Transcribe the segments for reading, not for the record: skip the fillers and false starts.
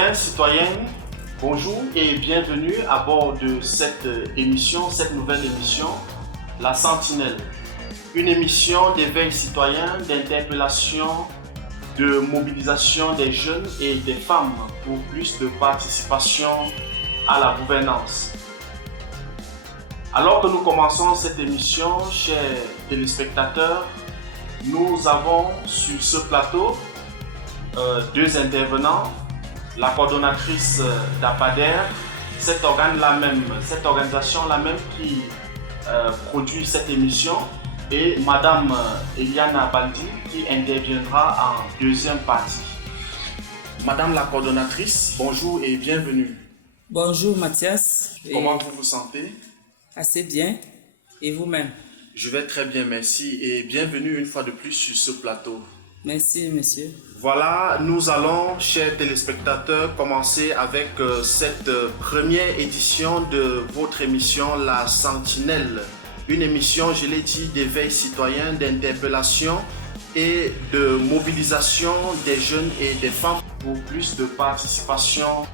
Citoyens, citoyennes, bonjour et bienvenue à bord de cette nouvelle émission, La Sentinelle. Une émission d'éveil citoyen, d'interpellation, de mobilisation des jeunes et des femmes pour plus de participation à la gouvernance. Alors que nous commençons cette émission, chers téléspectateurs, nous avons sur ce plateau deux intervenants, la coordonnatrice d'APADER, cette organisation la même qui produit cette émission, et Madame Eliana Baldi qui interviendra en deuxième partie. Madame la coordonnatrice, bonjour et bienvenue. Bonjour Mathias. Comment vous vous sentez? Assez bien. Et vous-même? Je vais très bien, merci, et bienvenue une fois de plus sur ce plateau. Merci, monsieur. Voilà, nous allons, chers téléspectateurs, commencer avec cette première édition de votre émission La Sentinelle. Une émission, je l'ai dit, d'éveil citoyen, d'interpellation et de mobilisation des jeunes et des femmes pour plus de participation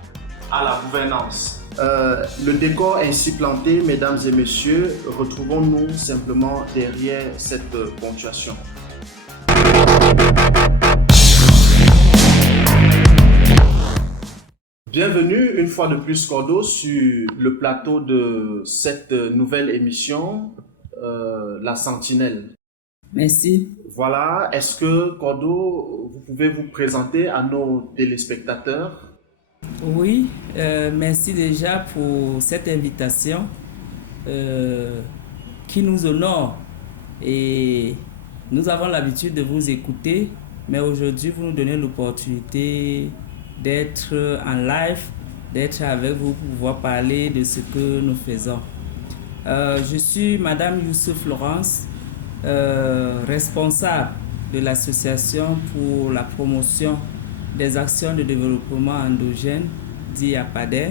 à la gouvernance. Le décor ainsi planté, mesdames et messieurs, retrouvons-nous simplement derrière cette ponctuation. Bienvenue une fois de plus, Cordo, sur le plateau de cette nouvelle émission, La Sentinelle. Merci. Voilà, est-ce que, Cordo, vous pouvez vous présenter à nos téléspectateurs? Oui, merci déjà pour cette invitation qui nous honore. Et nous avons l'habitude de vous écouter, mais aujourd'hui, vous nous donnez l'opportunité d'être en live, d'être avec vous pour pouvoir parler de ce que nous faisons. Je suis Madame Youssouf Florence, responsable de l'association pour la promotion des actions de développement endogène, dit APADER,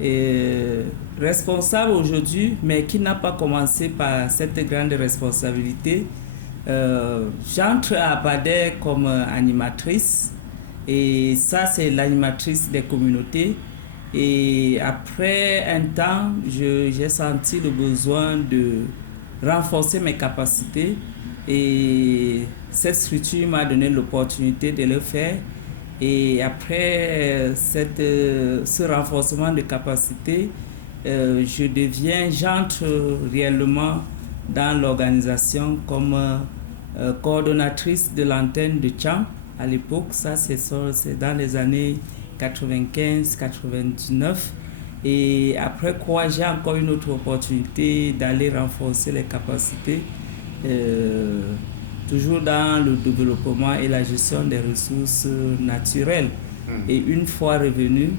et responsable aujourd'hui, mais qui n'a pas commencé par cette grande responsabilité. J'entre à APADER comme animatrice, et ça c'est l'animatrice des communautés. Et après un temps, j'ai senti le besoin de renforcer mes capacités, et cette structure m'a donné l'opportunité de le faire. Et après ce renforcement de capacité, j'entre réellement dans l'organisation comme coordonnatrice de l'antenne de Tcham. À l'époque, ça c'est dans les années 95-99. Et après quoi, j'ai encore une autre opportunité d'aller renforcer les capacités, toujours dans le développement et la gestion des ressources naturelles. Et une fois revenu,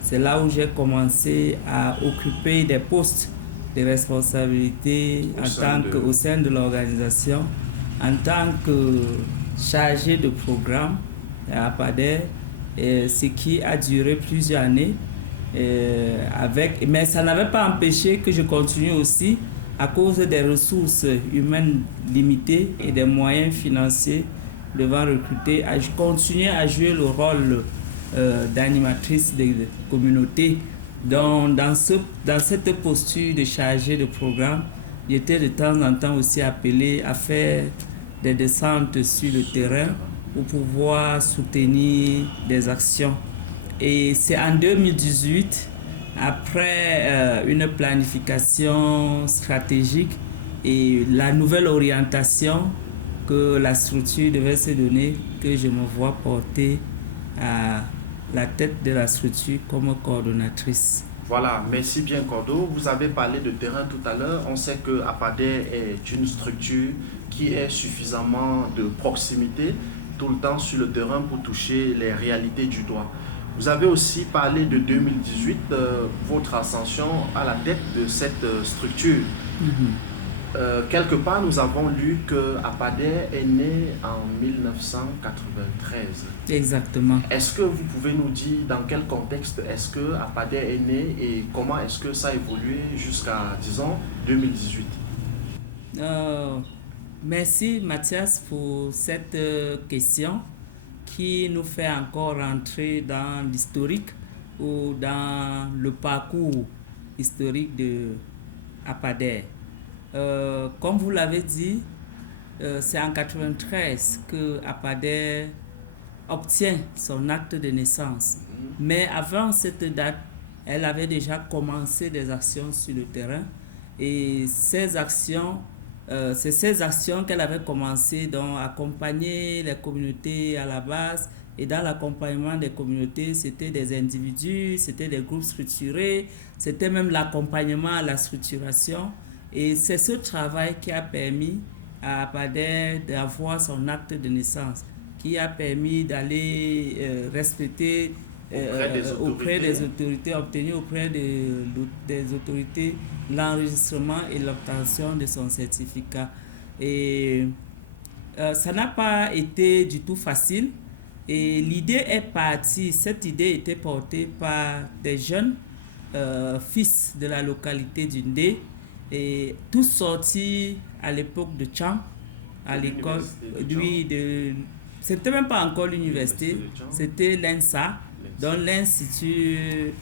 c'est là où j'ai commencé à occuper des postes de responsabilité au sein de l'organisation, en tant que chargé de programme à APADER, ce qui a duré plusieurs années. Mais ça n'avait pas empêché que je continue aussi, à cause des ressources humaines limitées et des moyens financiers devant recruter, à continuer à jouer le rôle d'animatrice de communauté. Donc, dans cette posture de chargé de programme, j'étais de temps en temps aussi appelé à faire des descentes sur le terrain pour pouvoir soutenir des actions. Et c'est en 2018, après une planification stratégique et la nouvelle orientation que la structure devait se donner, que je me vois porter à la tête de la structure comme coordonnatrice. Voilà, merci bien Cordo. Vous avez parlé de terrain tout à l'heure. On sait que APADER est une structure qui est suffisamment de proximité tout le temps sur le terrain pour toucher les réalités du droit. Vous avez aussi parlé de 2018, votre ascension à la tête de cette structure. Quelque part, nous avons lu que APADER est né en 1993. Exactement. Est-ce que vous pouvez nous dire dans quel contexte est-ce que APADER est né et comment est-ce que ça a évolué jusqu'à, disons, 2018? Merci Mathias pour cette question qui nous fait encore rentrer dans l'historique ou dans le parcours historique de APADER. Comme vous l'avez dit, c'est en 93 que APADER obtient son acte de naissance. Mais avant cette date, elle avait déjà commencé des actions sur le terrain. Et ces actions, c'est ces actions qu'elle avait commencé, donc accompagner les communautés à la base. Et dans l'accompagnement des communautés, c'était des individus, c'était des groupes structurés, c'était même l'accompagnement à la structuration. Et c'est ce travail qui a permis à APADER d'avoir son acte de naissance, qui a permis d'aller respecter auprès des autorités, obtenir auprès des autorités l'enregistrement et l'obtention de son certificat. Et ça n'a pas été du tout facile. Et l'idée est partie, cette idée était portée par des jeunes fils de la localité d'Undé, et tous sortis à l'époque de Tcham, à l'école, c'était même pas encore l'université, c'était l'INSA, donc l'Institut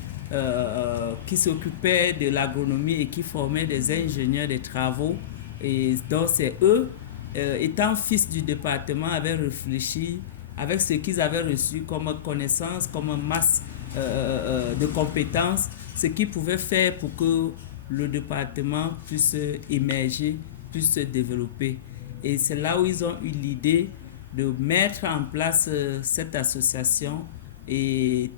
qui s'occupait de l'agronomie et qui formait des ingénieurs des travaux. Et donc c'est eux, étant fils du département, avaient réfléchi avec ce qu'ils avaient reçu comme connaissances, comme masse de compétences, ce qu'ils pouvaient faire pour que le département puisse émerger, puisse se développer. Et c'est là où ils ont eu l'idée de mettre en place cette association. Et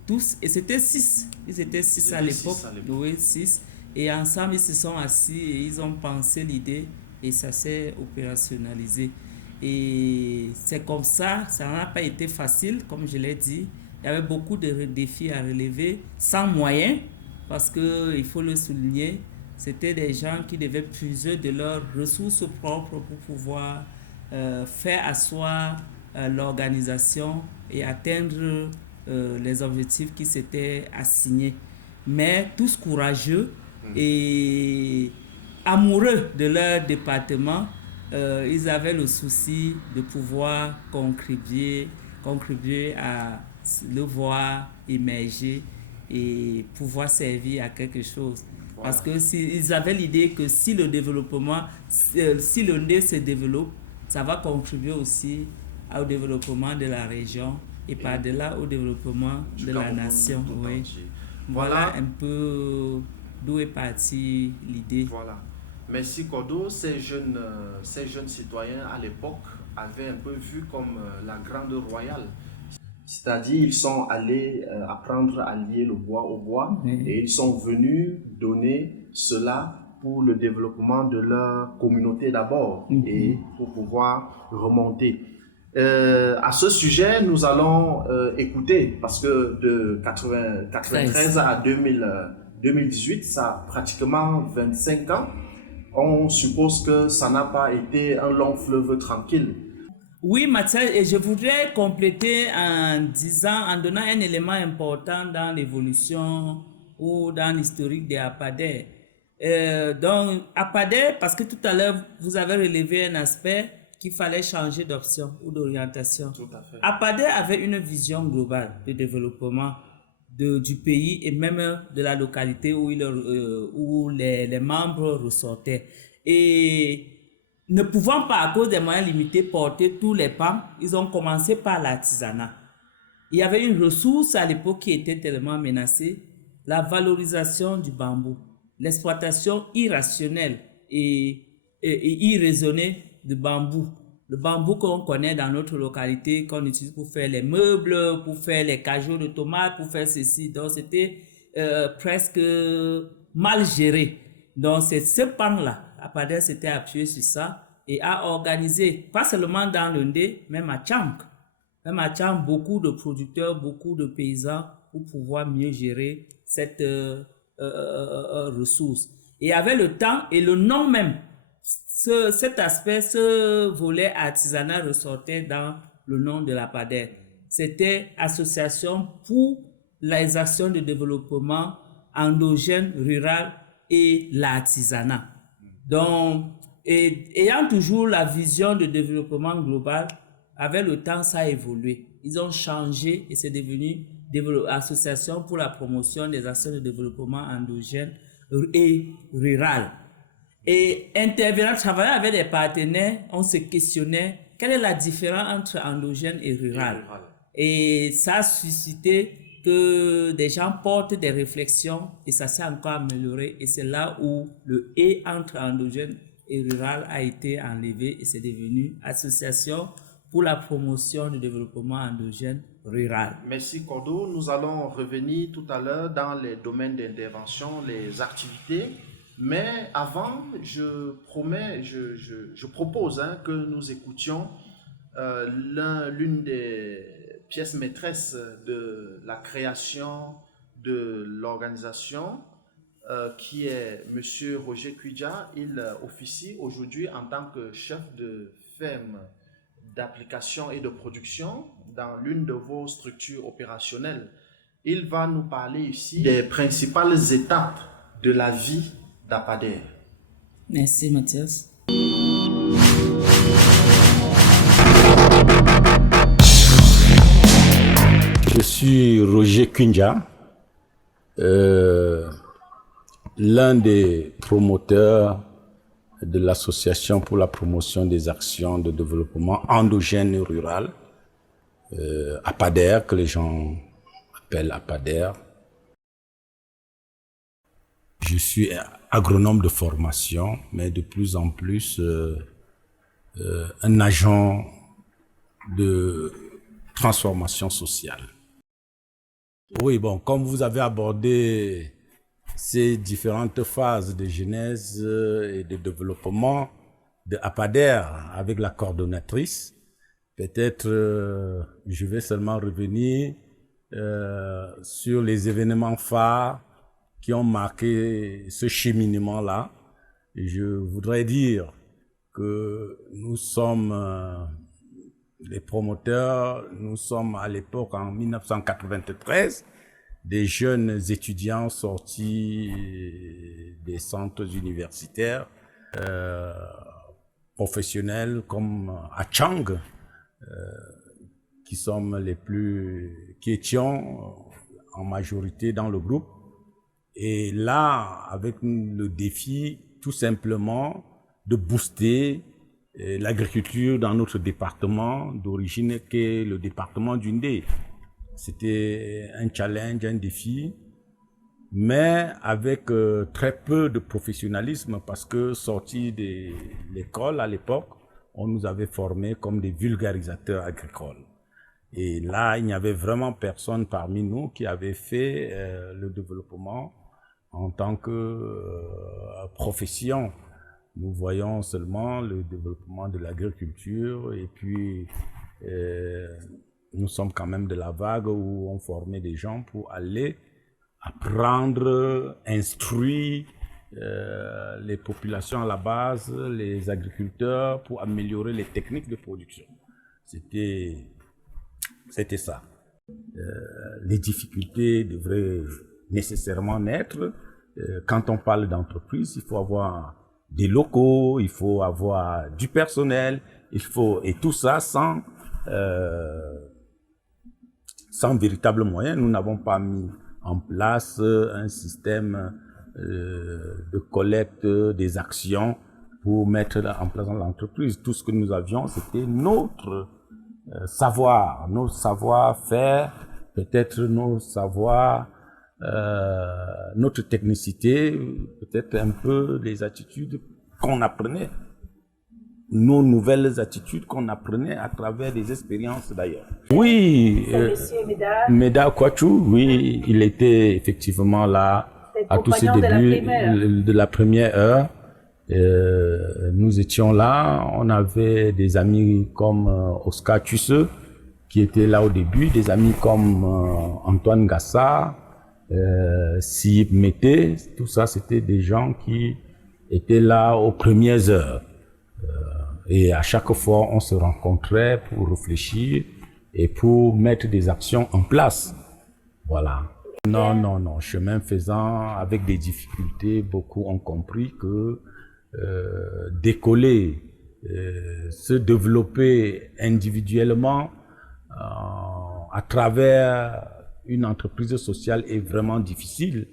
c'était 6. Ils étaient 6 à l'époque. Oui, 6. Et ensemble, ils se sont assis et ils ont pensé l'idée et ça s'est opérationnalisé. Et c'est comme ça n'a pas été facile, comme je l'ai dit. Il y avait beaucoup de défis à relever, sans moyens, parce qu'il faut le souligner, c'était des gens qui devaient puiser de leurs ressources propres pour pouvoir faire asseoir l'organisation et atteindre les objectifs qui s'étaient assignés. Mais tous courageux et amoureux de leur département, ils avaient le souci de pouvoir contribuer à le voir émerger et pouvoir servir à quelque chose. Voilà. Parce que ils avaient l'idée que si le développement, si le nez se développe, ça va contribuer aussi au développement de la région et par-delà au développement de la nation. Oui. Voilà un peu d'où est partie l'idée. Voilà. Merci Kodo. Ces jeunes citoyens à l'époque avaient un peu vu comme la grande royale. C'est-à-dire ils sont allés apprendre à lier le bois au bois et ils sont venus donner cela pour le développement de leur communauté d'abord et pour pouvoir remonter. À ce sujet, nous allons écouter, parce que de 93 à 2018, ça a pratiquement 25 ans. On suppose que ça n'a pas été un long fleuve tranquille. Oui, Mathieu, et je voudrais compléter en donnant un élément important dans l'évolution ou dans l'historique des APADER. Donc, APADER, parce que tout à l'heure, vous avez relevé un aspect qu'il fallait changer d'option ou d'orientation. Tout à fait. APADER avait une vision globale de développement du pays et même de la localité où les membres ressortaient. Et ne pouvant pas, à cause des moyens limités, porter tous les pans, ils ont commencé par l'artisanat. Il y avait une ressource à l'époque qui était tellement menacée, la valorisation du bambou, l'exploitation irrationnelle et irraisonnée du bambou. Le bambou qu'on connaît dans notre localité, qu'on utilise pour faire les meubles, pour faire les cajots de tomates, pour faire ceci. Donc, c'était presque mal géré. Donc, c'est ce pan-là. APADER s'était appuyé sur ça et a organisé, pas seulement dans le Ndé, même à Tcham. Même à Tcham, beaucoup de producteurs, beaucoup de paysans pour pouvoir mieux gérer cette ressource. Et avec le temps et le nom même, cet aspect, ce volet artisanal ressortait dans le nom de l'APADER. C'était Association pour les actions de développement endogène, rural et l'artisanat. Donc, ayant toujours la vision de développement global, avec le temps, ça a évolué. ils ont changé et c'est devenu Association pour la promotion des actions de développement endogène et rural. Et intervenant, travaillant avec des partenaires, on se questionnait quelle est la différence entre endogène et rural. Et ça a suscité que des gens portent des réflexions et ça s'est encore amélioré. Et c'est là où le « et » entre endogène et rural a été enlevé et c'est devenu Association pour la promotion du développement endogène rural. Merci Cordo. Nous allons revenir tout à l'heure dans les domaines d'intervention, les activités. Mais avant, je propose que nous écoutions l'une des pièces maîtresses de la création de l'organisation qui est Monsieur Roger Cuidja. Il officie aujourd'hui en tant que chef de ferme d'application et de production dans l'une de vos structures opérationnelles. Il va nous parler ici des principales étapes de la vie d'Apader. Merci Mathias. Je suis Roger Cuidja, l'un des promoteurs de l'Association pour la promotion des actions de développement endogène et rural, APADER, que les gens appellent APADER. Je suis agronome de formation, mais de plus en plus un agent de transformation sociale. Oui, bon, comme vous avez abordé ces différentes phases de genèse et de développement de APADER avec la coordonnatrice, peut-être je vais seulement revenir sur les événements phares qui ont marqué ce cheminement-là. Je voudrais dire que nous sommes les promoteurs, nous sommes à l'époque en 1993, des jeunes étudiants sortis des centres universitaires professionnels comme à Chang, qui étions en majorité dans le groupe. Et là, avec le défi tout simplement de booster l'agriculture dans notre département d'origine qui est le département d'Undé. C'était un challenge, un défi, mais avec très peu de professionnalisme parce que sortis de l'école à l'époque, on nous avait formés comme des vulgarisateurs agricoles. Et là, il n'y avait vraiment personne parmi nous qui avait fait le développement en tant que profession. Nous voyons seulement le développement de l'agriculture et puis nous sommes quand même de la vague où on formait des gens pour aller apprendre, instruire les populations à la base, les agriculteurs pour améliorer les techniques de production. C'était ça. Les difficultés devraient nécessairement naître. Quand on parle d'entreprise, il faut avoir des locaux, il faut avoir du personnel, et tout ça sans véritable moyen. Nous n'avons pas mis en place un système de collecte des actions pour mettre en place l'entreprise. Tout ce que nous avions, c'était notre savoir, nos savoir-faire, peut-être nos savoirs, notre technicité, peut-être un peu les attitudes qu'on apprenait, nos nouvelles attitudes qu'on apprenait à travers des expériences d'ailleurs. Oui, Meda Kwachou, oui, il était effectivement là à tous ses débuts de la première heure. Nous étions là, on avait des amis comme Oscar Tusseux qui était là au début, des amis comme Antoine Gassa, Sib Mété, tout ça c'était des gens qui étaient là aux premières heures. Et à chaque fois on se rencontrait pour réfléchir et pour mettre des actions en place. Voilà. Non, chemin faisant, avec des difficultés, beaucoup ont compris que décoller, se développer individuellement à travers une entreprise sociale est vraiment difficile.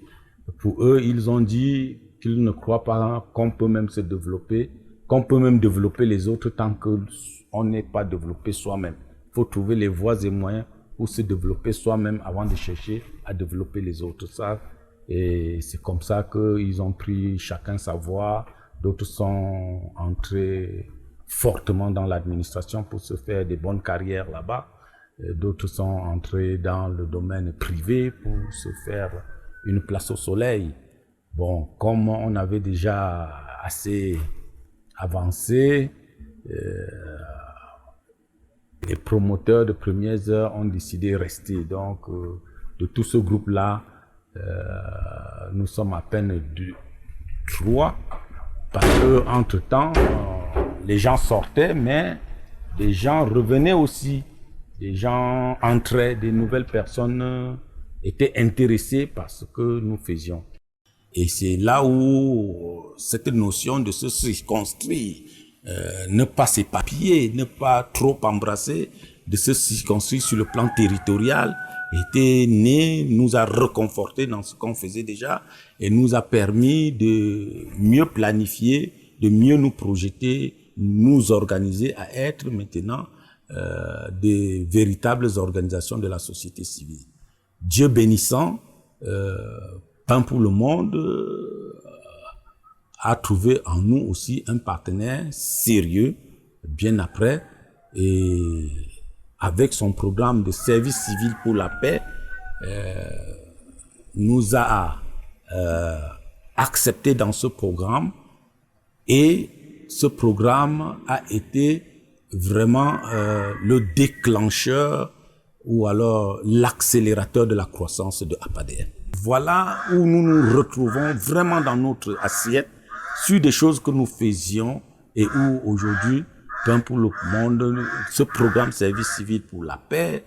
Pour eux, ils ont dit qu'ils ne croient pas qu'on peut même se développer, qu'on peut même développer les autres tant qu'on n'est pas développé soi-même. Il faut trouver les voies et moyens pour se développer soi-même avant de chercher à développer les autres. Ça, et c'est comme ça qu'ils ont pris chacun sa voie. D'autres sont entrés fortement dans l'administration pour se faire des bonnes carrières là-bas. D'autres sont entrés dans le domaine privé pour se faire une place au soleil. Bon, comme on avait déjà assez avancé, les promoteurs de premières heures ont décidé de rester. Donc, de tout ce groupe-là, nous sommes à peine 3, parce que entre-temps, les gens sortaient, mais des gens revenaient aussi. Des gens entraient, des nouvelles personnes étaient intéressées par ce que nous faisions. Et c'est là où cette notion de se circonscrire, ne pas s'éparpiller, ne pas trop embrasser, de se circonscrire sur le plan territorial, était née, nous a reconforté dans ce qu'on faisait déjà et nous a permis de mieux planifier, de mieux nous projeter, nous organiser à être maintenant des véritables organisations de la société civile. Dieu bénissant, Pain pour le Monde a trouvé en nous aussi un partenaire sérieux bien après, et avec son programme de service civil pour la paix, nous a accepté dans ce programme, et ce programme a été vraiment le déclencheur ou alors l'accélérateur de la croissance de APADER. Voilà où nous nous retrouvons vraiment dans notre assiette sur des choses que nous faisions et où aujourd'hui, Pain pour le Monde, ce programme service civil pour la paix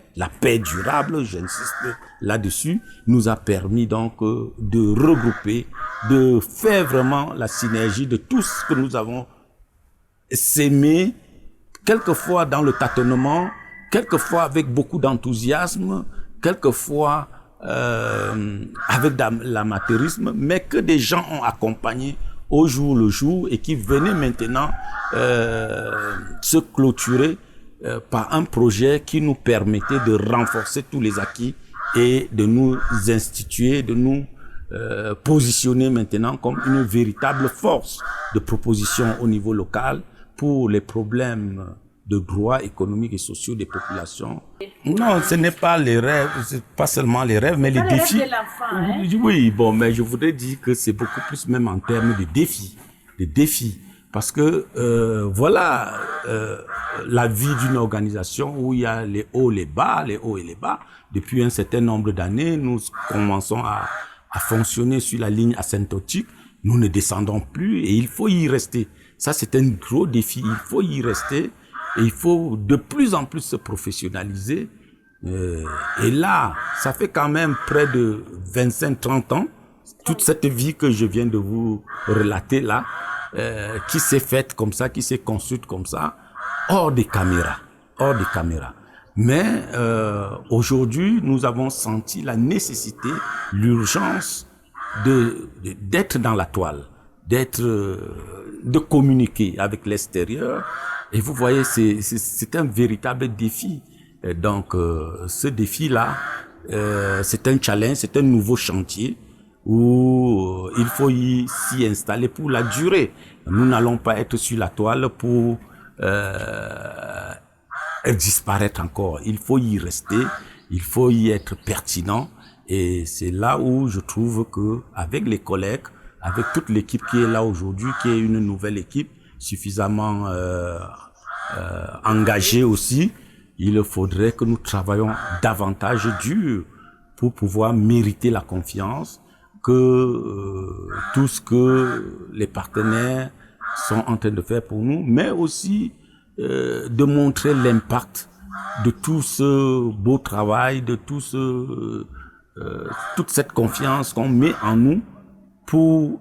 durable, j'insiste là-dessus, nous a permis donc de regrouper, de faire vraiment la synergie de tout ce que nous avons s'aimer, quelquefois dans le tâtonnement, quelquefois avec beaucoup d'enthousiasme, quelquefois avec de l'amateurisme, mais que des gens ont accompagné au jour le jour et qui venaient maintenant se clôturer par un projet qui nous permettait de renforcer tous les acquis et de nous instituer, de nous positionner maintenant comme une véritable force de proposition au niveau local pour les problèmes de droits économiques et sociaux des populations. Non, ce n'est pas les rêves, c'est pas seulement les rêves, mais les défis. Les rêves de l'enfant, hein? Oui, bon, mais je voudrais dire que c'est beaucoup plus même en termes de défis, parce que la vie d'une organisation où il y a les hauts et les bas. Depuis un certain nombre d'années, nous commençons à fonctionner sur la ligne asymptotique. Nous ne descendons plus et il faut y rester. Ça, c'est un gros défi. Il faut y rester. Et il faut de plus en plus se professionnaliser. Et là, ça fait quand même près de 25-30 ans, toute cette vie que je viens de vous relater là, qui s'est faite comme ça, qui s'est construite comme ça, hors des caméras. Mais aujourd'hui, nous avons senti la nécessité, l'urgence d'être dans la toile, de communiquer avec l'extérieur. Et vous voyez, c'est un véritable défi. Et donc, ce défi-là, c'est un challenge, c'est un nouveau chantier où il faut s'y installer pour la durée. Nous n'allons pas être sur la toile pour disparaître encore. Il faut y rester, il faut y être pertinent. Et c'est là où je trouve que avec les collègues, avec toute l'équipe qui est là aujourd'hui, qui est une nouvelle équipe, suffisamment engagé aussi, il faudrait que nous travaillions davantage dur pour pouvoir mériter la confiance que tout ce que les partenaires sont en train de faire pour nous, mais aussi de montrer l'impact de tout ce beau travail, de toute cette confiance qu'on met en nous pour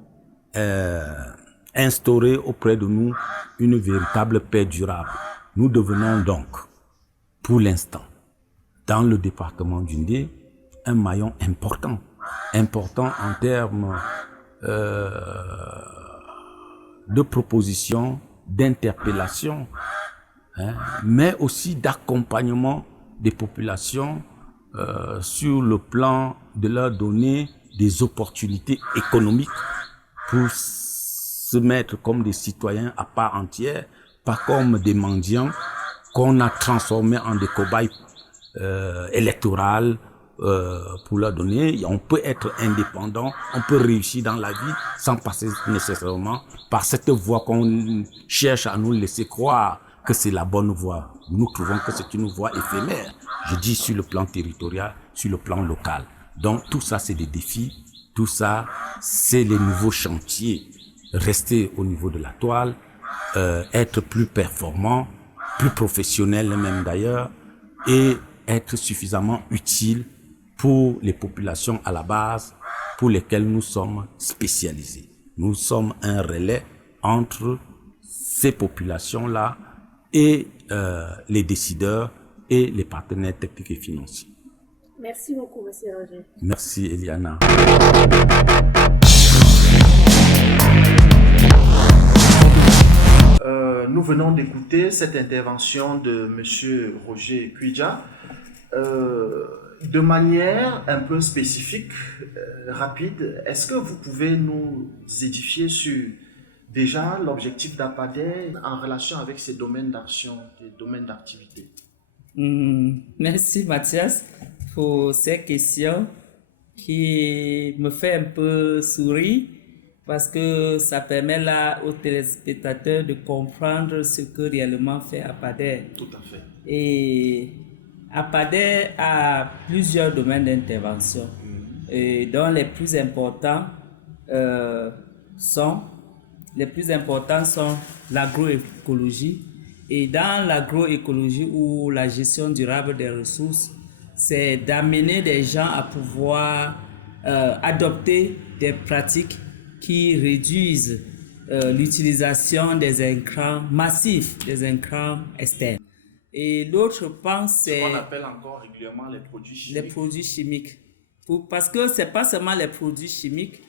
instaurer auprès de nous une véritable paix durable. Nous devenons donc, pour l'instant, dans le département d'Undé, un maillon important en termes de propositions, d'interpellations, mais aussi d'accompagnement des populations sur le plan de leur donner des opportunités économiques pour se mettre comme des citoyens à part entière, pas comme des mendiants qu'on a transformés en des cobayes électorales pour leur donner. On peut être indépendant, on peut réussir dans la vie sans passer nécessairement par cette voie qu'on cherche à nous laisser croire que c'est la bonne voie. Nous trouvons que c'est une voie éphémère. Je dis sur le plan territorial, sur le plan local. Donc tout ça, c'est des défis. Tout ça, c'est les nouveaux chantiers. Rester au niveau de la toile, être plus performant, plus professionnel même d'ailleurs, et être suffisamment utile pour les populations à la base pour lesquelles nous sommes spécialisés. Nous sommes un relais entre ces populations-là et les décideurs et les partenaires techniques et financiers. Merci beaucoup, M. Roger. Merci, Eliana. Nous venons d'écouter cette intervention de M. Roger Cuidja. De manière un peu spécifique, rapide, est-ce que vous pouvez nous édifier sur déjà l'objectif d'APADER en relation avec ces domaines d'action, ces domaines d'activité? Merci Mathias pour ces questions qui me fait un peu sourire parce que ça permet là aux téléspectateurs de comprendre ce que réellement fait APADER. Tout à fait. Et APADER a plusieurs domaines d'intervention, dont les plus importants sont l'agroécologie. Et dans l'agroécologie ou la gestion durable des ressources, c'est d'amener des gens à pouvoir adopter des pratiques qui réduisent l'utilisation des intrants massifs, des intrants externes. Et l'autre pan, c'est ce qu'on appelle encore régulièrement les produits chimiques. Les produits chimiques. Parce que ce n'est pas seulement les produits chimiques.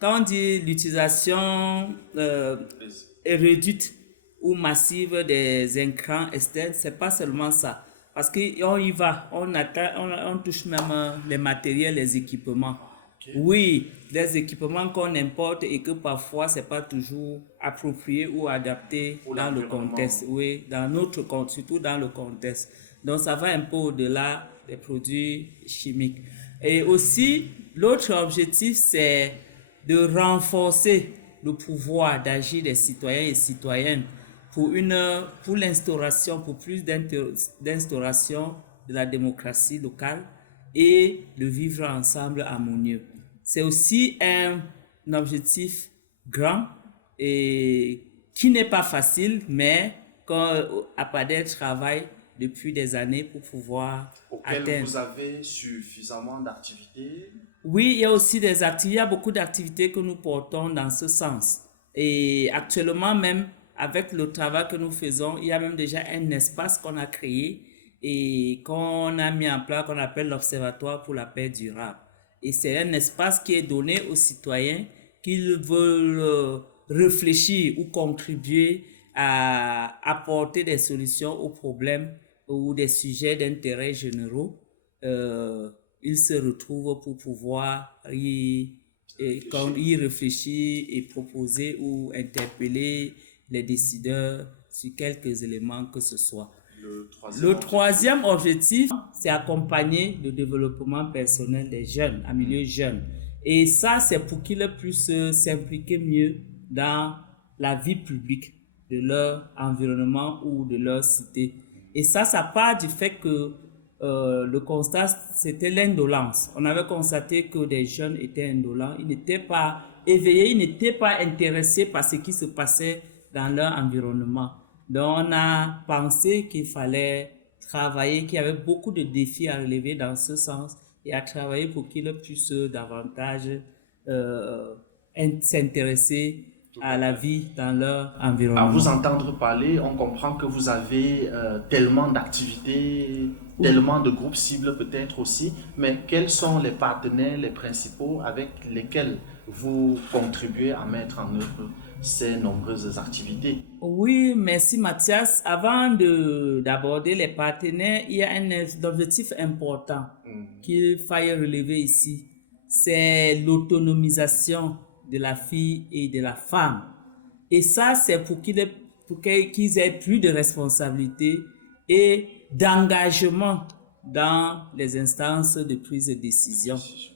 Quand on dit l'utilisation est réduite ou massive des intrants externes, ce n'est pas seulement ça. Parce qu'on y va, on touche même les matériels, les équipements. Okay. Oui, des équipements qu'on importe et que parfois ce n'est pas toujours approprié ou adapté dans le contexte. Oui, dans notre contexte, surtout dans le contexte. Donc ça va un peu au-delà des produits chimiques. Et aussi, l'autre objectif, c'est de renforcer le pouvoir d'agir des citoyens et citoyennes pour l'instauration, pour plus d'instauration de la démocratie locale et de vivre ensemble harmonieux. C'est aussi un objectif grand et qui n'est pas facile, mais qu'APADER travaille depuis des années pour pouvoir atteindre. Vous avez suffisamment d'activités? Oui, il y a aussi des activités, il y a beaucoup d'activités que nous portons dans ce sens. Et actuellement même, avec le travail que nous faisons, il y a même déjà un espace qu'on a créé et qu'on a mis en place, qu'on appelle l'Observatoire pour la paix durable. Et c'est un espace qui est donné aux citoyens qui veulent réfléchir ou contribuer à apporter des solutions aux problèmes ou des sujets d'intérêt généraux. Ils se retrouvent pour pouvoir y réfléchir et proposer ou interpeller les décideurs sur quelques éléments que ce soit. Le troisième objectif, c'est accompagner le développement personnel des jeunes, en milieu jeune. Et ça, c'est pour qu'ils puissent s'impliquer mieux dans la vie publique de leur environnement ou de leur cité. Et ça part du fait que le constat, c'était l'indolence. On avait constaté que des jeunes étaient indolents, ils n'étaient pas éveillés, ils n'étaient pas intéressés par ce qui se passait dans leur environnement. Donc, on a pensé qu'il fallait travailler, qu'il y avait beaucoup de défis à relever dans ce sens et à travailler pour qu'ils puissent davantage s'intéresser à la vie dans leur environnement. À vous entendre parler, on comprend que vous avez tellement d'activités tellement de groupes cibles peut-être aussi, mais quels sont les partenaires, les principaux avec lesquels vous contribuez à mettre en œuvre ces nombreuses activités? Oui, merci Mathias. Avant d'aborder les partenaires, il y a un objectif important qu'il faille relever ici. C'est l'autonomisation de la fille et de la femme. Et ça, c'est pour qu'ils aient plus de responsabilités et d'engagement dans les instances de prise de décision,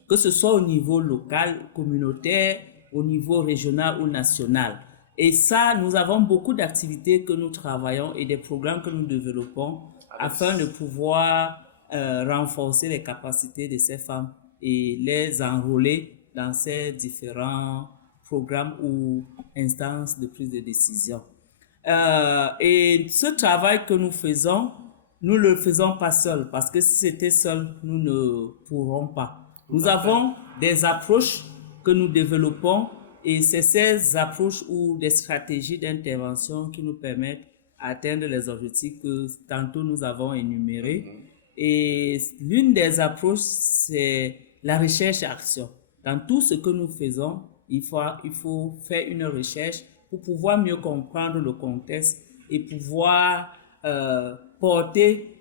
que ce soit au niveau local, communautaire, au niveau régional ou national. Et ça, nous avons beaucoup d'activités que nous travaillons et des programmes que nous développons afin de pouvoir renforcer les capacités de ces femmes et les enrôler dans ces différents programmes ou instances de prise de décision. Et ce travail que nous faisons, nous ne le faisons pas seul, parce que si c'était seul, nous ne pourrons pas. Nous avons des approches que nous développons et c'est ces approches ou des stratégies d'intervention qui nous permettent d'atteindre les objectifs que tantôt nous avons énumérés. Et l'une des approches, c'est la recherche-action. Dans tout ce que nous faisons, il faut faire une recherche pour pouvoir mieux comprendre le contexte et pouvoir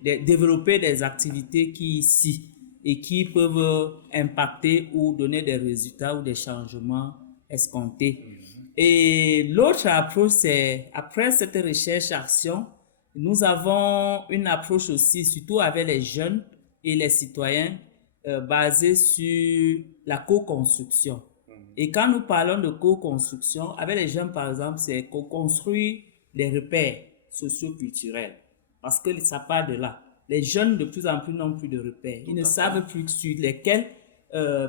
développer des activités qui peuvent impacter ou donner des résultats ou des changements escomptés. Et l'autre approche, c'est après cette recherche-action, nous avons une approche aussi, surtout avec les jeunes et les citoyens, basée sur la co-construction. Et quand nous parlons de co-construction, avec les jeunes par exemple, c'est co-construire des repères socio-culturels. Parce que ça part de là. Les jeunes de plus en plus n'ont plus de repères. Ils ne savent plus sur lesquels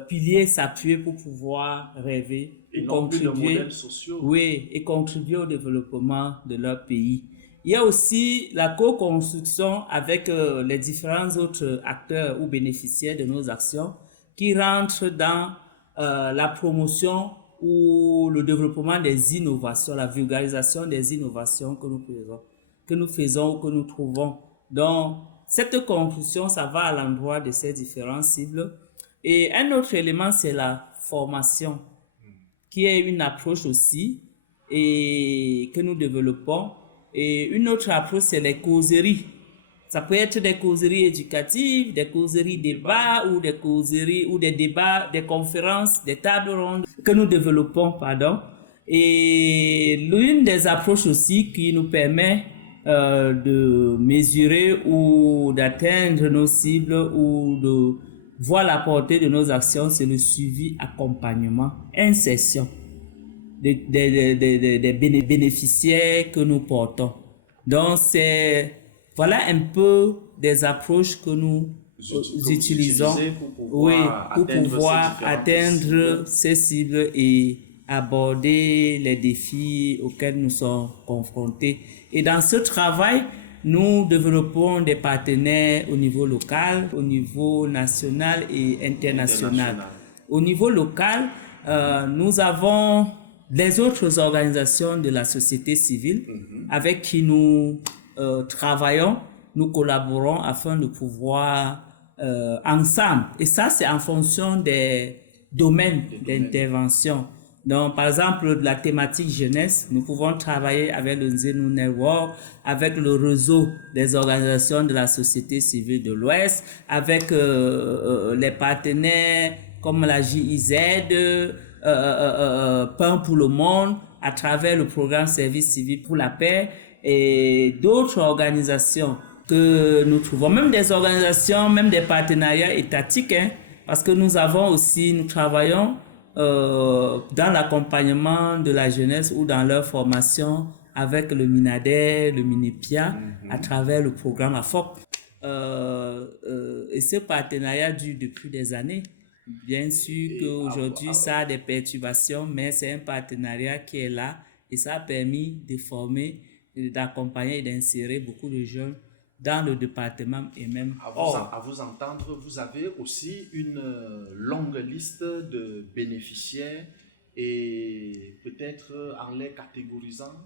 piliers s'appuyer pour pouvoir rêver. Et non plus de modèles sociaux. Oui, et contribuer au développement de leur pays. Il y a aussi la co-construction avec les différents autres acteurs ou bénéficiaires de nos actions qui rentrent dans la promotion ou le développement des innovations, la vulgarisation des innovations que nous faisons ou que nous trouvons. Donc, cette conclusion, ça va à l'endroit de ces différentes cibles. Et un autre élément, c'est la formation, qui est une approche aussi et que nous développons. Et une autre approche, c'est les causeries. Ça peut être des causeries éducatives, des causeries débats ou des causeries ou des débats, des conférences, des tables rondes que nous développons, Et l'une des approches aussi qui nous permet de mesurer ou d'atteindre nos cibles ou de voir la portée de nos actions, c'est le suivi, accompagnement, insertion des bénéficiaires que nous portons. Donc, voilà un peu des approches que nous utilisons pour pouvoir atteindre ces cibles et aborder les défis auxquels nous sommes confrontés. Et dans ce travail, nous développons des partenaires au niveau local, au niveau national et international. Au niveau local, nous avons les autres organisations de la société civile avec qui nous travaillons, nous collaborons afin de pouvoir ensemble. Et ça, c'est en fonction des domaines d'intervention. Donc, par exemple, la thématique jeunesse, nous pouvons travailler avec le Zenu Network, avec le réseau des organisations de la société civile de l'Ouest, avec les partenaires comme la GIZ, Pain pour le Monde, à travers le programme Service civique pour la paix et d'autres organisations que nous trouvons, même des organisations, même des partenariats étatiques, parce que nous travaillons dans l'accompagnement de la jeunesse ou dans leur formation avec le MINADER, le MINEPIA, à travers le programme AFOC. Et ce partenariat dure depuis des années. Bien sûr qu'aujourd'hui, ça a des perturbations, mais c'est un partenariat qui est là et ça a permis de former, d'accompagner et d'insérer beaucoup de jeunes dans le département et même à vous entendre, vous avez aussi une longue liste de bénéficiaires et peut-être en les catégorisant,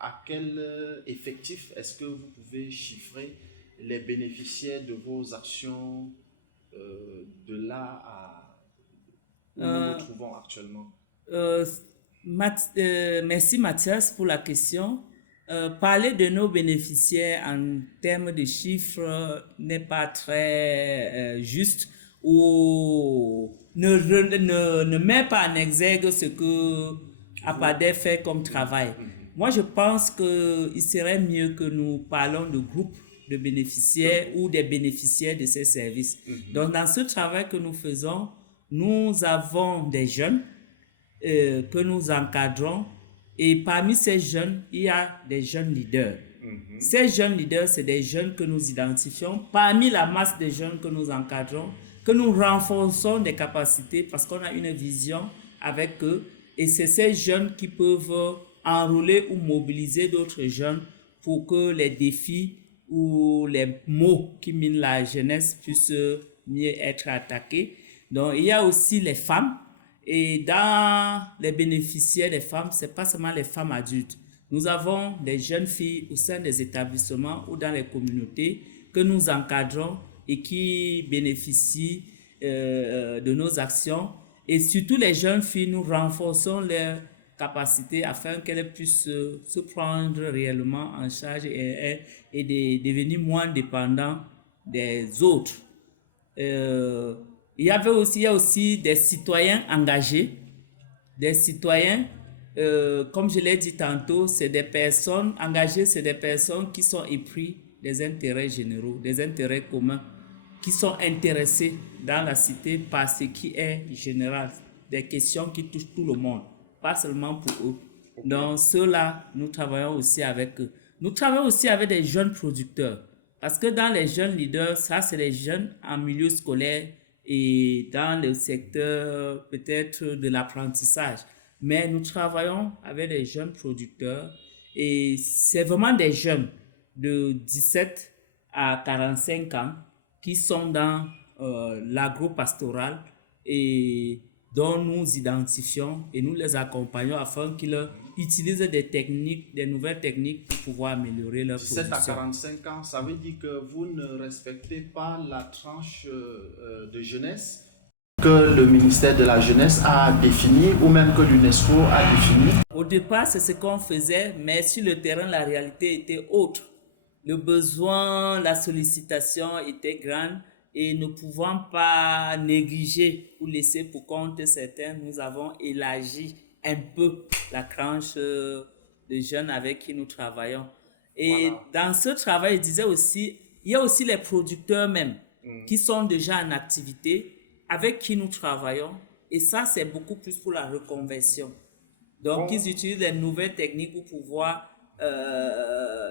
à quel effectif est-ce que vous pouvez chiffrer les bénéficiaires de vos actions de là à où nous nous trouvons actuellement? Merci Mathias pour la question. Parler de nos bénéficiaires en termes de chiffres n'est pas très juste ou ne met pas en exergue ce que APADER fait comme travail. Moi, je pense qu'il serait mieux que nous parlons de groupes de bénéficiaires ou des bénéficiaires de ces services. Donc, dans ce travail que nous faisons, nous avons des jeunes que nous encadrons et parmi ces jeunes, il y a des jeunes leaders. Ces jeunes leaders, c'est des jeunes que nous identifions parmi la masse des jeunes que nous encadrons, que nous renforçons des capacités parce qu'on a une vision avec eux et c'est ces jeunes qui peuvent enrôler ou mobiliser d'autres jeunes pour que les défis ou les maux qui minent la jeunesse puissent mieux être attaqués. Donc, il y a aussi les femmes. Et dans les bénéficiaires des femmes, ce n'est pas seulement les femmes adultes. Nous avons des jeunes filles au sein des établissements ou dans les communautés que nous encadrons et qui bénéficient de nos actions. Et surtout les jeunes filles, nous renforçons leurs capacités afin qu'elles puissent se prendre réellement en charge et de devenir moins dépendants des autres. Il y a aussi des citoyens engagés, des citoyens, comme je l'ai dit tantôt, c'est des personnes engagées, c'est des personnes qui sont épris des intérêts généraux, des intérêts communs, qui sont intéressés dans la cité par ce qui est général, des questions qui touchent tout le monde, pas seulement pour eux. Donc ceux-là, nous travaillons aussi avec eux. Nous travaillons aussi avec des jeunes producteurs, parce que dans les jeunes leaders, ça c'est les jeunes en milieu scolaire, et dans le secteur peut-être de l'apprentissage. Mais nous travaillons avec des jeunes producteurs et c'est vraiment des jeunes de 17 à 45 ans qui sont dans l'agro-pastoral et dont nous identifions et nous les accompagnons afin qu'ils utilisent des techniques, des nouvelles techniques pour pouvoir améliorer leur production. 17 à 45 ans, ça veut dire que vous ne respectez pas la tranche de jeunesse que le ministère de la Jeunesse a définie ou même que l'UNESCO a définie? Au départ, c'est ce qu'on faisait, mais sur le terrain, la réalité était autre. Le besoin, la sollicitation était grande. Et ne pouvant pas négliger ou laisser pour compte certains, nous avons élargi un peu la tranche de jeunes avec qui nous travaillons. Et dans ce travail, il disait aussi, il y a aussi les producteurs même qui sont déjà en activité, avec qui nous travaillons. Et ça, c'est beaucoup plus pour la reconversion. Donc, ils utilisent les nouvelles techniques pour pouvoir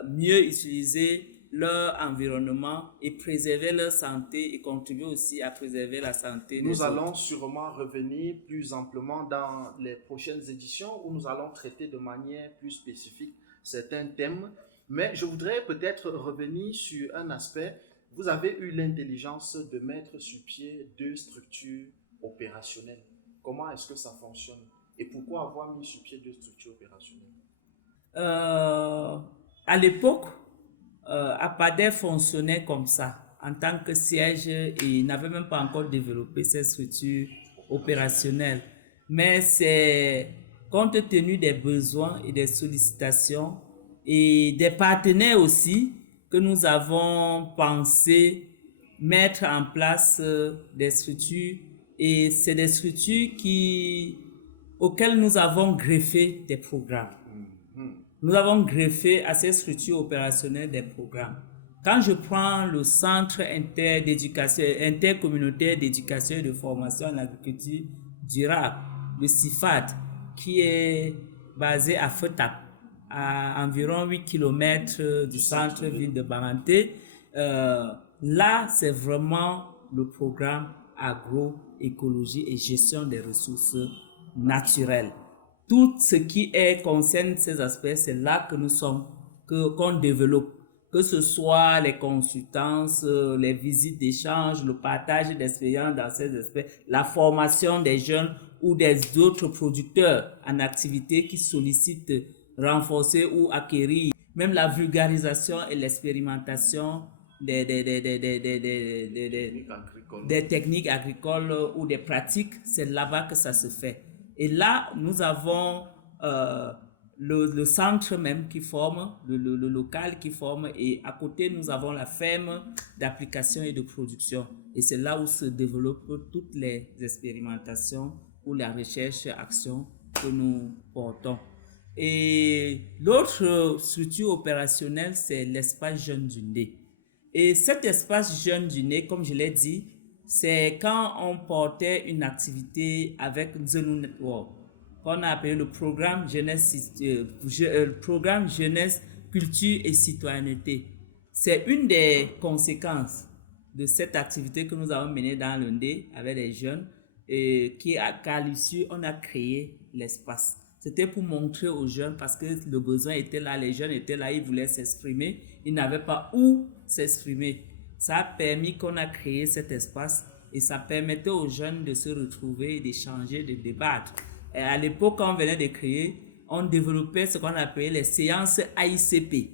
mieux utiliser leur environnement et préserver leur santé et contribuer aussi à préserver la santé. Nous allons sûrement revenir plus amplement dans les prochaines éditions où nous allons traiter de manière plus spécifique certains thèmes. Mais je voudrais peut-être revenir sur un aspect. Vous avez eu l'intelligence de mettre sur pied 2 structures opérationnelles. Comment est-ce que ça fonctionne? Et pourquoi avoir mis sur pied 2 structures opérationnelles? À l'époque, APADER fonctionnait comme ça, en tant que siège, et n'avait même pas encore développé ces structures opérationnelles. Mais c'est compte tenu des besoins et des sollicitations et des partenaires aussi que nous avons pensé mettre en place des structures. Et c'est des structures auxquelles nous avons greffé des programmes. Nous avons greffé à ces structures opérationnelles des programmes. Quand je prends le centre intercommunautaire d'éducation et de formation en agriculture durable, le CIFAD, qui est basé à Fetap, à environ 8 km du centre-ville de Baranté, là, c'est vraiment le programme agroécologie et gestion des ressources naturelles. Tout ce qui concerne ces aspects, c'est là que nous sommes, qu'on développe. Que ce soit les consultances, les visites d'échange, le partage d'expériences dans ces aspects, la formation des jeunes ou des autres producteurs en activité qui sollicitent renforcer ou acquérir, même la vulgarisation et l'expérimentation des techniques agricoles ou des pratiques, c'est là-bas que ça se fait. Et là, nous avons le centre même qui forme, le local qui forme, et à côté, nous avons la ferme d'application et de production. Et c'est là où se développent toutes les expérimentations ou la recherche et action que nous portons. Et l'autre structure opérationnelle, c'est l'espace jeune du nez. Et cet espace jeune du nez, comme je l'ai dit, c'est quand on portait une activité avec Zenu Network, qu'on a appelé le programme Jeunesse, Culture et Citoyenneté. C'est une des conséquences de cette activité que nous avons menée dans le Ndé avec les jeunes, et qu'à l'issue, on a créé l'espace. C'était pour montrer aux jeunes, parce que le besoin était là, les jeunes étaient là, ils voulaient s'exprimer, ils n'avaient pas où s'exprimer. Ça a permis qu'on a créé cet espace et ça permettait aux jeunes de se retrouver, d'échanger, de débattre. Et à l'époque, quand on venait de créer, on développait ce qu'on appelait les séances AICP.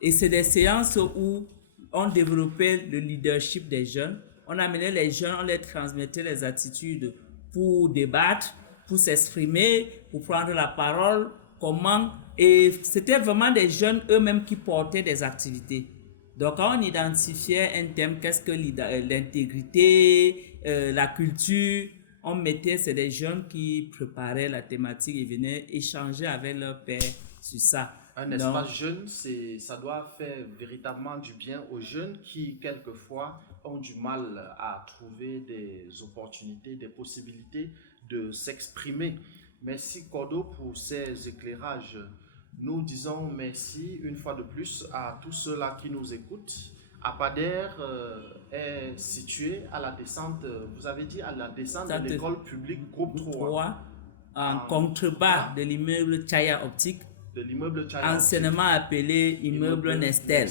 Et c'est des séances où on développait le leadership des jeunes. On amenait les jeunes, on les transmettait les attitudes pour débattre, pour s'exprimer, pour prendre la parole, comment. Et c'était vraiment des jeunes eux-mêmes qui portaient des activités. Donc, quand on identifiait un thème, qu'est-ce que l'intégrité, la culture, on mettait, c'est des jeunes qui préparaient la thématique et venaient échanger avec leur père sur ça. Un espace jeune, ça doit faire véritablement du bien aux jeunes qui, quelquefois, ont du mal à trouver des opportunités, des possibilités de s'exprimer. Merci Cordo pour ces éclairages. Nous disons merci une fois de plus à tous ceux-là qui nous écoutent. Apader est situé à la descente, vous avez dit à la descente de l'école publique groupe 3 en contrebas de l'immeuble Chaya Optique, anciennement appelé immeuble Nestel.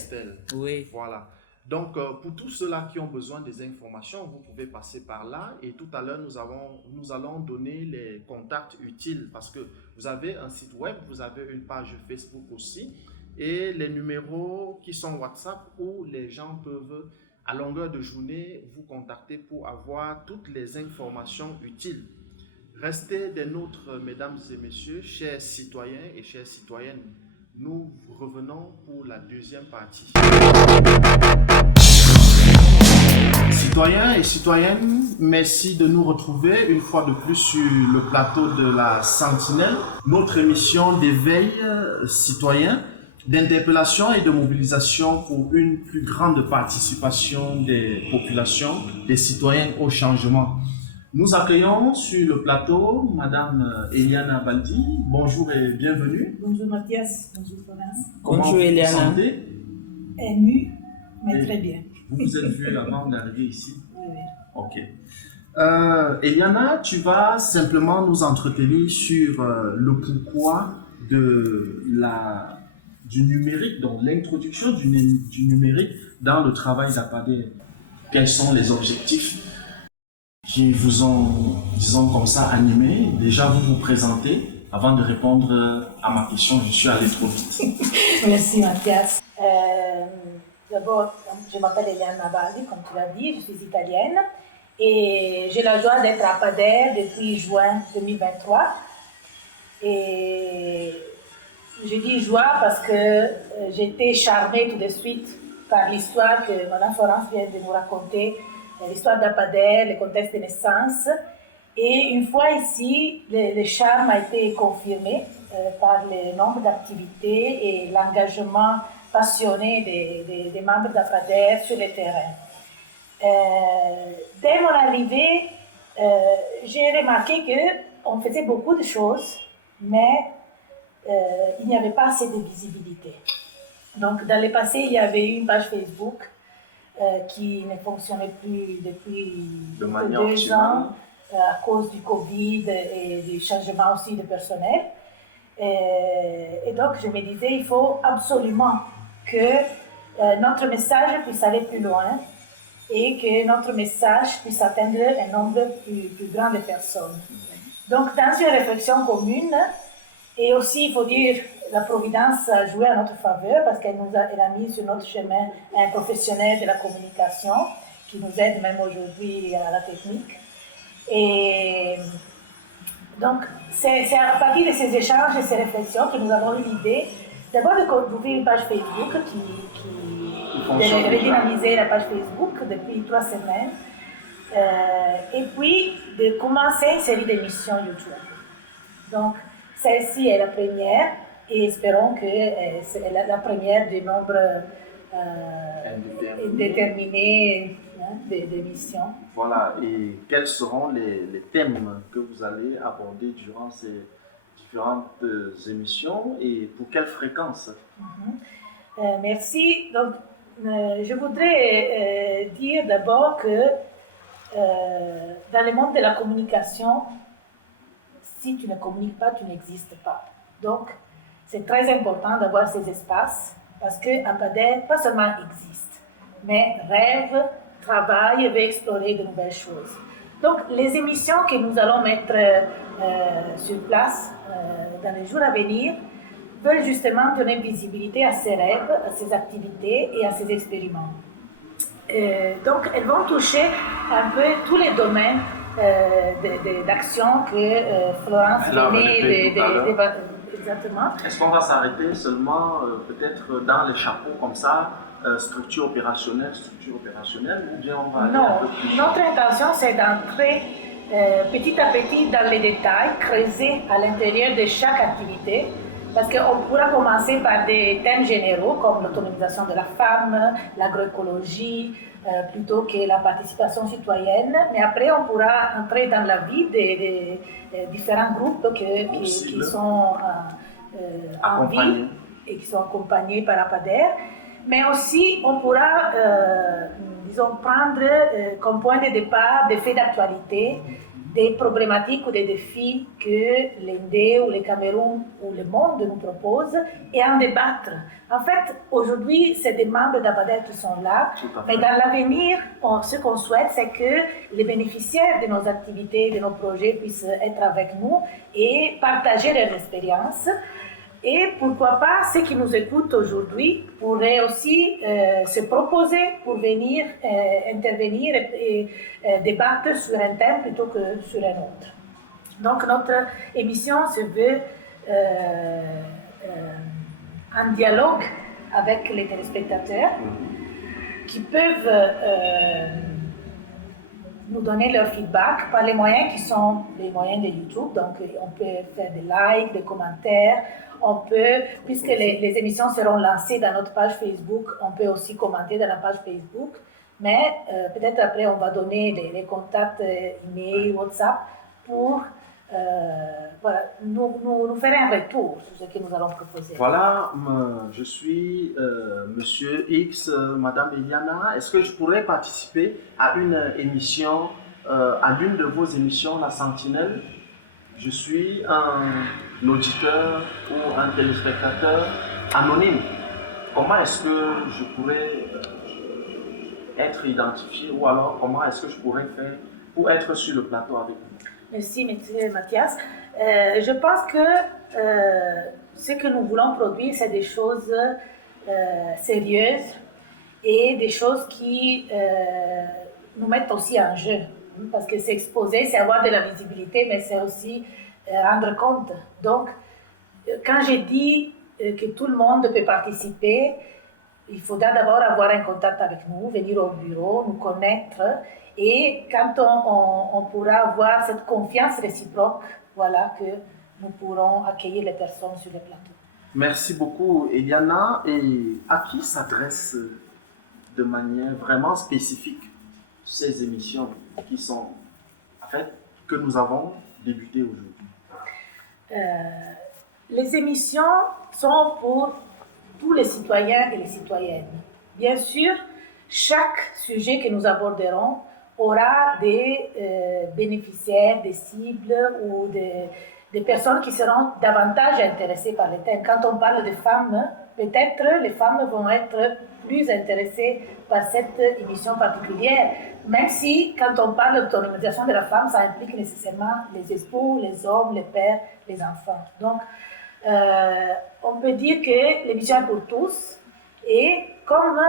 Oui. Voilà. Donc, pour tous ceux-là qui ont besoin des informations, vous pouvez passer par là et tout à l'heure, nous allons donner les contacts utiles parce que vous avez un site web, vous avez une page Facebook aussi et les numéros qui sont WhatsApp où les gens peuvent à longueur de journée vous contacter pour avoir toutes les informations utiles. Restez des nôtres, mesdames et messieurs, chers citoyens et chères citoyennes. Nous revenons pour la deuxième partie. Citoyens et citoyennes, merci de nous retrouver une fois de plus sur le plateau de la Sentinelle, notre émission d'éveil citoyen, d'interpellation et de mobilisation pour une plus grande participation des populations, des citoyens au changement. Nous accueillons sur le plateau Madame Eliana Baldi. Bonjour et bienvenue. Bonjour Mathias, bonjour Florence. Bonjour Eliana. Vous vous sentez? Émue, mais très bien. Vous vous êtes vue avant d'arriver ici? Oui. Ok. Eliana, tu vas simplement nous entretenir sur le pourquoi du numérique, donc l'introduction du numérique dans le travail d'Apader. Quels sont les objectifs qui vous ont, disons comme ça, animé? Déjà, vous vous présentez avant de répondre à ma question. Je suis allé trop vite. Merci Mathias. D'abord, je m'appelle Eliana Baldi, comme tu l'as dit, je suis italienne et j'ai la joie d'être à Apader depuis juin 2023. Et je dis joie parce que j'étais charmée tout de suite par l'histoire que Mme Florence vient de nous raconter, l'histoire d'Apader, le contexte de naissance. Et une fois ici, le charme a été confirmé par le nombre d'activités et l'engagement passionné des membres d'Apader sur le terrain. Dès mon arrivée, j'ai remarqué qu'on faisait beaucoup de choses, mais il n'y avait pas assez de visibilité. Donc, dans le passé, il y avait une page Facebook qui ne fonctionnait plus depuis 2 ans à cause du Covid et du changement aussi de personnel. Et donc, je me disais, il faut absolument que notre message puisse aller plus loin et que notre message puisse atteindre un nombre plus grand de personnes. Donc, dans une réflexion commune, et aussi, il faut dire, la Providence a joué à notre faveur parce elle a mis sur notre chemin un professionnel de la communication qui nous aide même aujourd'hui à la technique. Et donc, c'est à partir de ces échanges et ces réflexions que nous avons eu l'idée d'abord d'ouvrir une page Facebook de redynamiser la page Facebook depuis 3 semaines et puis de commencer une série d'émissions YouTube. Donc, celle-ci est la première et espérons que c'est la première du nombre indéterminé d'émissions. Voilà, et quels seront les thèmes que vous allez aborder durant ces différentes émissions et pour quelle fréquence? Merci. Donc, je voudrais dire d'abord que dans le monde de la communication, si tu ne communiques pas, tu n'existes pas. Donc, c'est très important d'avoir ces espaces parce que APADER, pas seulement existe, mais rêve, travaille et veut explorer de nouvelles choses. Donc, les émissions que nous allons mettre sur place dans les jours à venir veulent justement donner visibilité à ces rêves, à ces activités et à ces expériments. Donc, elles vont toucher un peu tous les domaines d'action que Florence venait d'évaluer. Exactement. Est-ce qu'on va s'arrêter seulement peut-être dans les chapeaux comme ça, structure opérationnelle, ou bien on va aller un peu plus? Notre intention c'est d'entrer petit à petit dans les détails, creuser à l'intérieur de chaque activité, parce qu'on pourra commencer par des thèmes généraux comme l'autonomisation de la femme, l'agroécologie, plutôt que la participation citoyenne, mais après on pourra entrer dans la vie des différents groupes qui sont en vie et qui sont accompagnés par APADER, mais aussi on pourra, disons, prendre comme point de départ des faits d'actualité, des problématiques ou des défis que l'Inde ou le Cameroun ou le monde nous proposent et en débattre. En fait, aujourd'hui, c'est des membres d'APADER qui sont là, mais dans l'avenir, ce qu'on souhaite, c'est que les bénéficiaires de nos activités, de nos projets puissent être avec nous et partager leur expérience. Et pourquoi pas, ceux qui nous écoutent aujourd'hui pourraient aussi se proposer pour venir intervenir et débattre sur un thème plutôt que sur un autre. Donc notre émission se veut en dialogue avec les téléspectateurs qui peuvent nous donner leur feedback par les moyens qui sont les moyens de YouTube. Donc on peut faire des likes, des commentaires. On peut, puisque les émissions seront lancées dans notre page Facebook, on peut aussi commenter dans la page Facebook. Mais peut-être après, on va donner les contacts email, WhatsApp pour nous faire un retour sur ce que nous allons proposer. Voilà, je suis Monsieur X, Madame Eliana. Est-ce que je pourrais participer à une émission, à l'une de vos émissions, La Sentinelle? Je suis un auditeur ou un téléspectateur anonyme. Comment est-ce que je pourrais être identifié ou alors comment est-ce que je pourrais faire pour être sur le plateau avec vous? Merci, M. Mathias. Je pense que ce que nous voulons produire, c'est des choses sérieuses et des choses qui nous mettent aussi en jeu. Parce que s'exposer, c'est avoir de la visibilité, mais c'est aussi rendre compte. Donc, quand j'ai dit que tout le monde peut participer, il faudra d'abord avoir un contact avec nous, venir au bureau, nous connaître, et quand on pourra avoir cette confiance réciproque, voilà que nous pourrons accueillir les personnes sur le plateau. Merci beaucoup, Eliana. Et à qui s'adresse de manière vraiment spécifique ces émissions qui sont, en fait, que nous avons débutées aujourd'hui? Les émissions sont pour tous les citoyens et les citoyennes. Bien sûr, chaque sujet que nous aborderons aura des bénéficiaires, des cibles ou des personnes qui seront davantage intéressées par le thème. Quand on parle de femmes, peut-être les femmes vont être plus intéressées par cette émission particulière, même si quand on parle d'autonomisation de la femme, ça implique nécessairement les époux, les hommes, les pères, les enfants. Donc, on peut dire que l'émission est pour tous. Et comme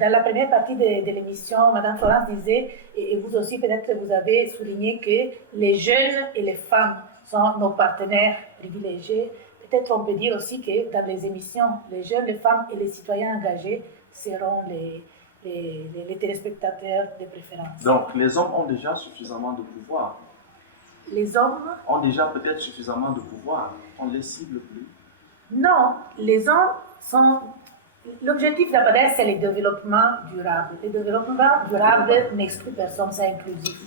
dans la première partie de l'émission, Madame Florence disait, et vous aussi peut-être vous avez souligné que les jeunes et les femmes sont nos partenaires privilégiés, peut-être on peut dire aussi que dans les émissions, les jeunes, les femmes et les citoyens engagés seront les téléspectateurs de préférence. Donc les hommes ont déjà suffisamment de pouvoir. Les hommes ont déjà peut-être suffisamment de pouvoir. On ne les cible plus. Non, les hommes sont... L'objectif d'APADER, c'est le développement durable. Le développement durable n'exclut personne, c'est inclusif.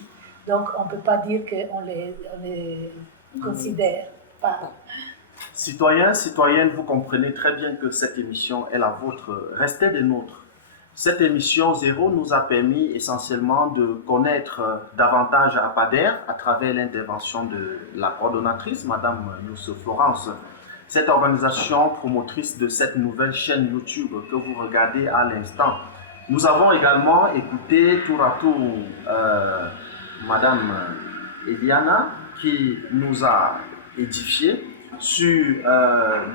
Donc, on ne peut pas dire qu'on les considère pas. Citoyens, citoyennes, vous comprenez très bien que cette émission est la vôtre. Restez des nôtres. Cette émission Zéro nous a permis essentiellement de connaître davantage APADER à travers l'intervention de la coordonnatrice, Madame Youssef Florence. Cette organisation promotrice de cette nouvelle chaîne YouTube que vous regardez à l'instant. Nous avons également écouté tour à tour Madame Eliana qui nous a édifié sur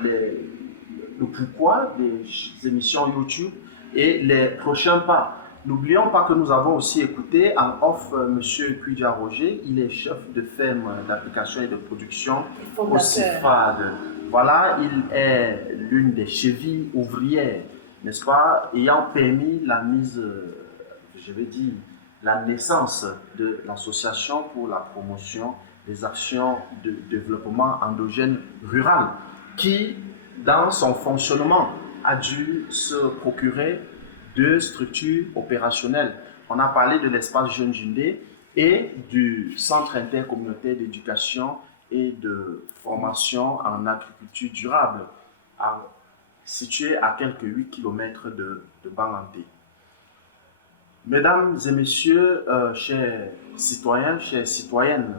le pourquoi des émissions YouTube et les prochains pas. N'oublions pas que nous avons aussi écouté en off M. Koudia Roger, il est chef de ferme d'application et de production au CIFAD. Voilà, il est l'une des chevilles ouvrières, n'est-ce pas, ayant permis la mise, je vais dire, la naissance de l'association pour la promotion des actions de développement endogène rural, qui, dans son fonctionnement, a dû se procurer 2 structures opérationnelles. On a parlé de l'espace Jeune Jundé et du centre intercommunautaire d'éducation et de formation en agriculture durable, situé à quelques 8 km de Banganté. Mesdames et messieurs, chers citoyens, chères citoyennes,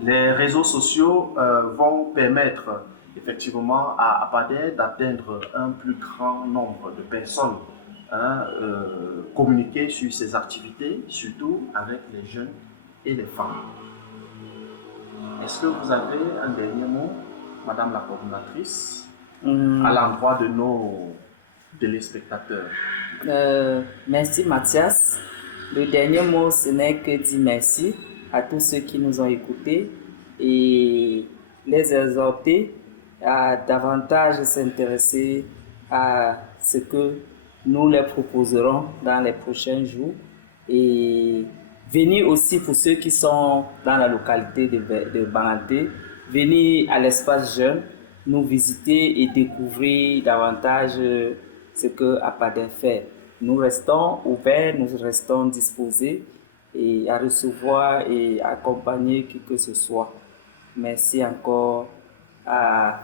les réseaux sociaux vont permettre effectivement à APADER d'atteindre un plus grand nombre de personnes, communiquer sur ses activités, surtout avec les jeunes et les femmes. Est-ce que vous avez un dernier mot, Madame la coordonnatrice, à l'endroit de nos téléspectateurs? Merci Mathias. Le dernier mot, ce n'est que dire merci à tous ceux qui nous ont écoutés et les exhorter à davantage s'intéresser à ce que nous les proposerons dans les prochains jours et venir aussi pour ceux qui sont dans la localité de Banganté, venir à l'espace jeune, nous visiter et découvrir davantage ce que APADER fait. Nous restons ouverts, nous restons disposés et à recevoir et accompagner qui que ce soit. Merci encore à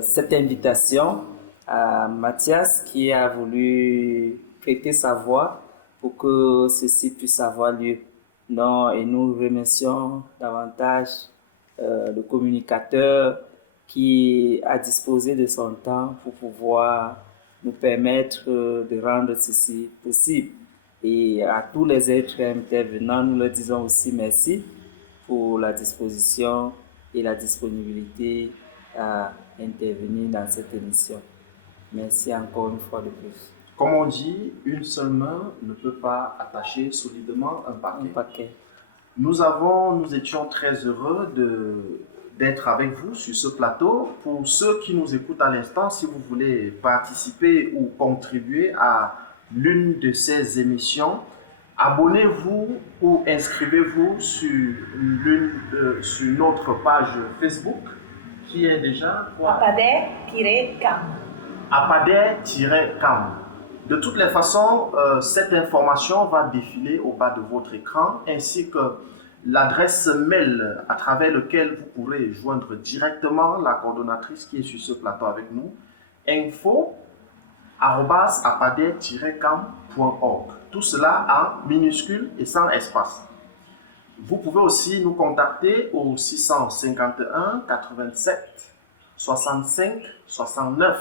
cette invitation, à Mathias qui a voulu prêter sa voix pour que ceci puisse avoir lieu. Non, et nous remercions davantage le communicateur qui a disposé de son temps pour pouvoir nous permettre de rendre ceci possible. Et à tous les êtres intervenants, nous leur disons aussi merci pour la disposition et la disponibilité à intervenir dans cette émission. Merci encore une fois de plus. Comme on dit, une seule main ne peut pas attacher solidement un paquet. Nous étions très heureux d'être avec vous sur ce plateau. Pour ceux qui nous écoutent à l'instant, si vous voulez participer ou contribuer à l'une de ces émissions, abonnez-vous ou inscrivez-vous sur notre page Facebook qui est déjà APADER-CAM. APADER-CAM. De toutes les façons, cette information va défiler au bas de votre écran, ainsi que l'adresse mail à travers laquelle vous pourrez joindre directement la coordonnatrice qui est sur ce plateau avec nous, info@apader-cam.org. Tout cela en minuscule et sans espace. Vous pouvez aussi nous contacter au 651 87 65 69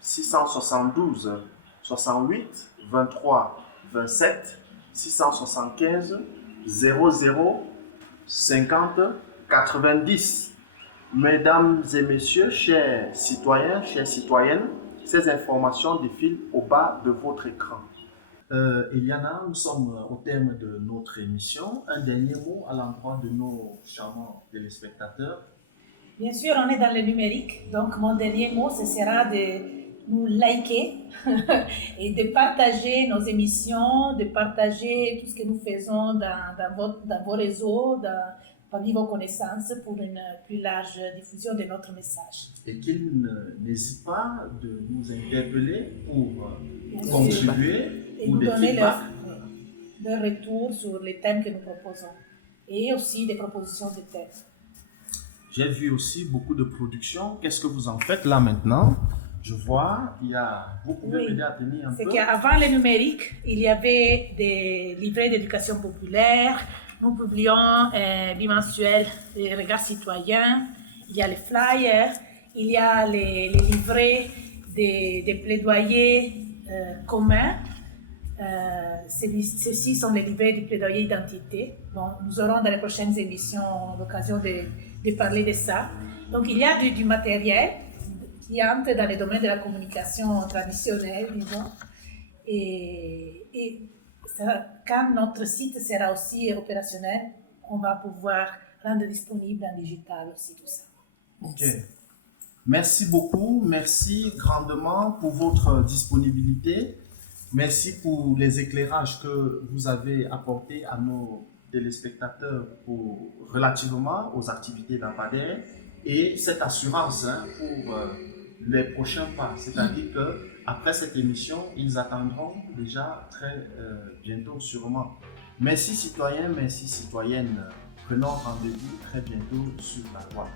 672 68 23 27 675 00 50 90. Mesdames et messieurs, chers citoyens, chères citoyennes, ces informations défilent au bas de votre écran. Eliana, nous sommes au terme de notre émission. Un dernier mot à l'endroit de nos charmants téléspectateurs. Bien sûr, on est dans le numérique, donc mon dernier mot, ce sera de nous liker et de partager nos émissions, de partager tout ce que nous faisons dans vos réseaux, parmi vos connaissances pour une plus large diffusion de notre message. Et qu'ils n'hésitent pas de nous interpeller pour contribuer et nous donner leur retour sur les thèmes que nous proposons et aussi des propositions de thèmes. J'ai vu aussi beaucoup de productions. Qu'est-ce que vous en faites là maintenant? Je vois, il y a beaucoup de médias à tenir un peu. C'est qu'avant le numérique, il y avait des livrets d'éducation populaire. Nous publions bimensuel les regards citoyens. Il y a les flyers, il y a les livrets des plaidoyers communs. Ceux-ci sont les livrets du plaidoyer identité. Bon, nous aurons dans les prochaines émissions l'occasion de parler de ça. Donc il y a du matériel qui entre dans le domaine de la communication traditionnelle, disons. Et ça, quand notre site sera aussi opérationnel, on va pouvoir rendre disponible en digital aussi tout ça. Ok. Merci beaucoup, merci grandement pour votre disponibilité. Merci pour les éclairages que vous avez apportés à nos téléspectateurs relativement aux activités d'APADER et cette assurance pour les prochains pas. C'est-à-dire qu'après cette émission, ils attendront déjà très bientôt sûrement. Merci citoyens, merci citoyennes. Prenons rendez-vous très bientôt sur la voie.